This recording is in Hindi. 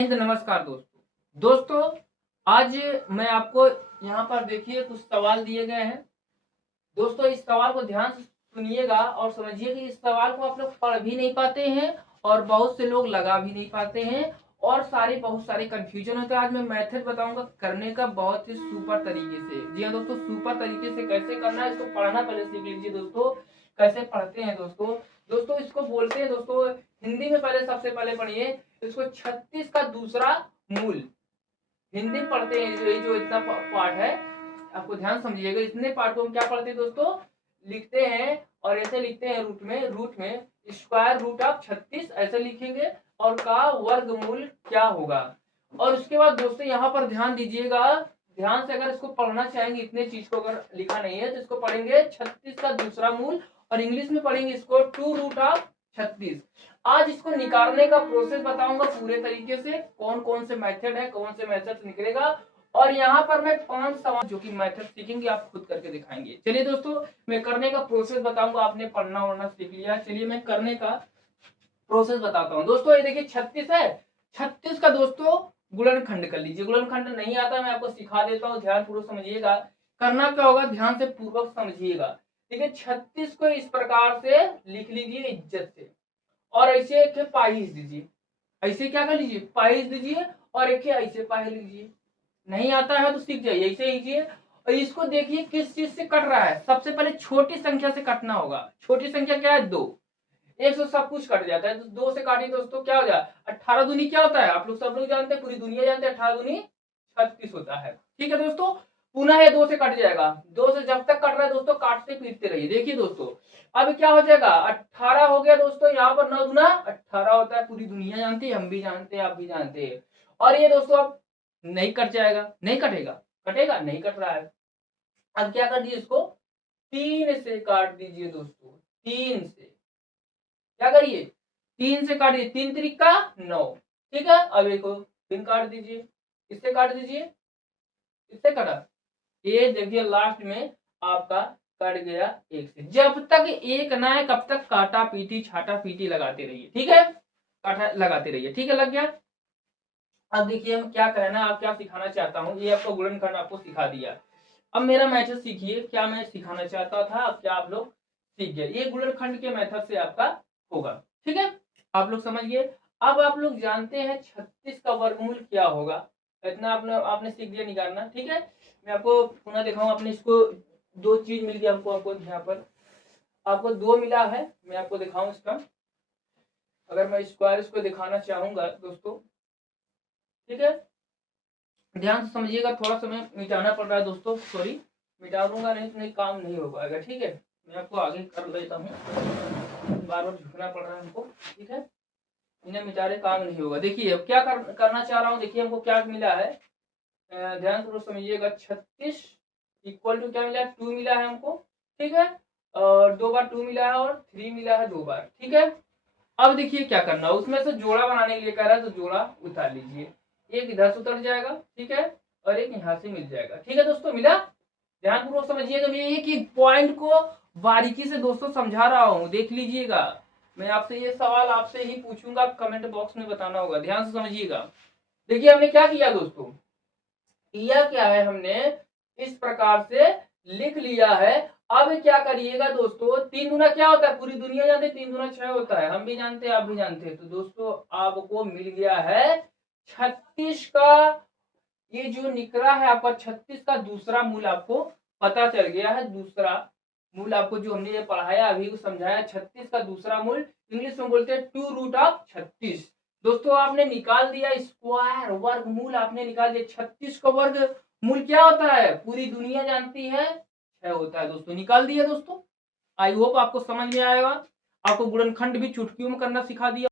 नमस्कार दोस्तों आज मैं आपको यहाँ पर देखिए कुछ सवाल दिए गए हैं। दोस्तों इस सवाल को ध्यान से सुनिएगा और समझिए कि इस सवाल को आप लोग पढ़ भी नहीं पाते हैं और बहुत से लोग लगा भी नहीं पाते हैं और बहुत सारे कंफ्यूजन होते हैं। आज मैं मेथड बताऊंगा करने का बहुत ही सुपर तरीके से। जी हाँ दोस्तों, सुपर तरीके से कैसे करना है इसको पढ़ना पहले सीख लीजिए दोस्तों। कैसे पढ़ते हैं दोस्तों इसको बोलते हैं दोस्तों हिंदी में। पहले सबसे पहले पढ़िए इसको 36 का दूसरा मूल। हिंदी में पढ़ते हैं ये जो इतना पार्ट है, आपको ध्यान समझिएगा। इतने पार्ट को हम क्या पढ़ते हैं दोस्तों, लिखते हैं और ऐसे लिखते हैं रूट में स्क्वायर रूट ऑफ 36 ऐसे लिखेंगे और का वर्गमूल क्या होगा। और उसके बाद दोस्तों यहाँ पर ध्यान दीजिएगा, ध्यान से अगर इसको पढ़ना चाहेंगे, इतने चीज को अगर लिखा नहीं है तो इसको पढ़ेंगे 36 का दूसरा मूल और इंग्लिश में पढ़ेंगे इसको 2 रूट ऑफ 36। आज इसको निकालने का प्रोसेस बताऊंगा पूरे तरीके से, कौन कौन से मेथड है, कौन से मेथड निकलेगा। और यहाँ पर मैं 5 सवाल जो कि मेथड सीखेंगे आप खुद करके दिखाएंगे। चलिए दोस्तों मैं करने का प्रोसेस बताऊंगा, आपने पढ़ना वढ़ना सीख लिया। चलिए मैं करने का प्रोसेस बताता हूँ दोस्तों। ये देखिए 36 है, 36 का दोस्तों गुणनखंड कर लीजिए। गुणनखंड नहीं आता मैं आपको सिखा देता हूँ, ध्यान पूर्वक समझिएगा। करना क्या होगा ध्यान से पूर्वक समझिएगा। देखिए 36 को इस प्रकार से लिख लीजिए इज्जत से और ऐसे एक पाइस दीजिए। ऐसे क्या कर लीजिए पाइस दीजिए और एक ऐसे पाइस लीजिए। नहीं आता है तो सीख जाइए, ऐसे लीजिए। और इसको देखिए किस चीज से कट रहा है। सबसे पहले छोटी संख्या से कटना होगा। छोटी संख्या क्या है 2। 1 से सब कुछ कट जाता है तो 2 से काटिए दोस्तों क्या हो जाए 18 दूनी क्या होता है, आप लोग सब लोग जानते हैं, पूरी दुनिया जानते हैं 18 दूनी 36 होता है। ठीक है दोस्तों, पुनः ये 2 से कट जाएगा। 2 से जब तक कट रहा है दोस्तों काटते पीटते रहिए। देखिए दोस्तों अब क्या हो जाएगा 18 हो गया दोस्तों। यहाँ पर 9 दूना 18 होता है, पूरी दुनिया जानती है, हम भी जानते हैं, आप भी जानते हैं। और ये दोस्तों अब नहीं कट जाएगा, नहीं कटेगा, कटेगा नहीं कट रहा है। अब क्या कर दीजिए इसको 3 से काट दीजिए दोस्तों। 3 से क्या करिए 3 से काटिए, 3 त्रिका 9। ठीक है, अब एक 3 काट दीजिए, इससे काट दीजिए, इससे काटा, ये देखिए लास्ट में आपका कट गया 1 से। जब तक 1 ना है कब तक काटा पीटी छाटा पीटी लगाते रहिए। ठीक है, काटा लगाते रहिए। ठीक है, लग गया। अब देखिए हम क्या कहना, आप क्या सिखाना चाहता हूँ, ये आपको गुणनखंड आपको सिखा दिया। अब मेरा मेथड सीखिए, क्या मैं सिखाना चाहता था, अब क्या आप लोग सीख गए। ये गुणनखंड के मेथड से आपका होगा। ठीक है, आप लोग समझ गए। अब आप लोग जानते हैं 36 का वर्गमूल क्या होगा, इतना आपने सीख दिया निकालना। ठीक है, मैं आपको पुनः दिखाऊं। आपने इसको 2 चीज मिल गया हमको यहाँ पर आपको 2 मिला है, मैं आपको दिखाऊं इसका। अगर मैं स्क्वायर इसको दिखाना चाहूंगा दोस्तों, ठीक है, ध्यान से समझिएगा। थोड़ा समय मिटाना पड़ रहा है दोस्तों, सॉरी, मिटा दूंगा नहीं तो नहीं काम नहीं हो पाएगा। ठीक है, मैं आपको आगे कर लेता हूँ, बार बार झुकना पड़ रहा है हमको। ठीक है, इन्हें मिटाने काम नहीं होगा। देखिए अब क्या करना चाह रहा हूँ, देखिए हमको क्या मिला है, ध्यान पूर्वक समझिएगा। 36 इक्वल टू क्या मिला है 2 मिला है हमको। ठीक है, और 2 बार 2 मिला है और 3 मिला है 2 बार। ठीक है, अब देखिए क्या करना है, उसमें से जोड़ा बनाने के लिए कह रहा है तो जोड़ा उतार लीजिए। एक इधर से उतर जाएगा, ठीक है, और एक यहाँ से मिल जाएगा। ठीक है दोस्तों, मिला। ध्यान पूर्वक समझिएगा, मैं एक एक पॉइंट को बारीकी से दोस्तों समझा रहा हूँ, देख लीजिएगा। मैं आपसे ये सवाल आपसे ही पूछूंगा, कमेंट बॉक्स में बताना होगा, ध्यान से समझिएगा। देखिए हमने क्या किया दोस्तों, किया क्या है, हमने इस प्रकार से लिख लिया है। अब क्या करिएगा दोस्तों, 3 गुना क्या होता है, पूरी दुनिया जानते है 3 गुना 6 होता है, हम भी जानते हैं, आप भी जानते हैं। तो दोस्तों आपको मिल गया है 36 का, ये जो निकला है आपका 36 का दूसरा मूल आपको पता चल गया है। दूसरा मूल आपको जो हमने ये पढ़ाया अभी समझाया, 36 का दूसरा मूल इंग्लिश में बोलते हैं 2 रूट ऑफ 36। दोस्तों आपने निकाल दिया स्क्वायर, वर्गमूल आपने निकाल दिया। 36 का वर्ग मूल क्या होता है, पूरी दुनिया जानती है 6 होता है दोस्तों, निकाल दिया दोस्तों। आई होप आपको समझ में आएगा। आपको गुणनखंड भी चुटकियों में करना सिखा दिया।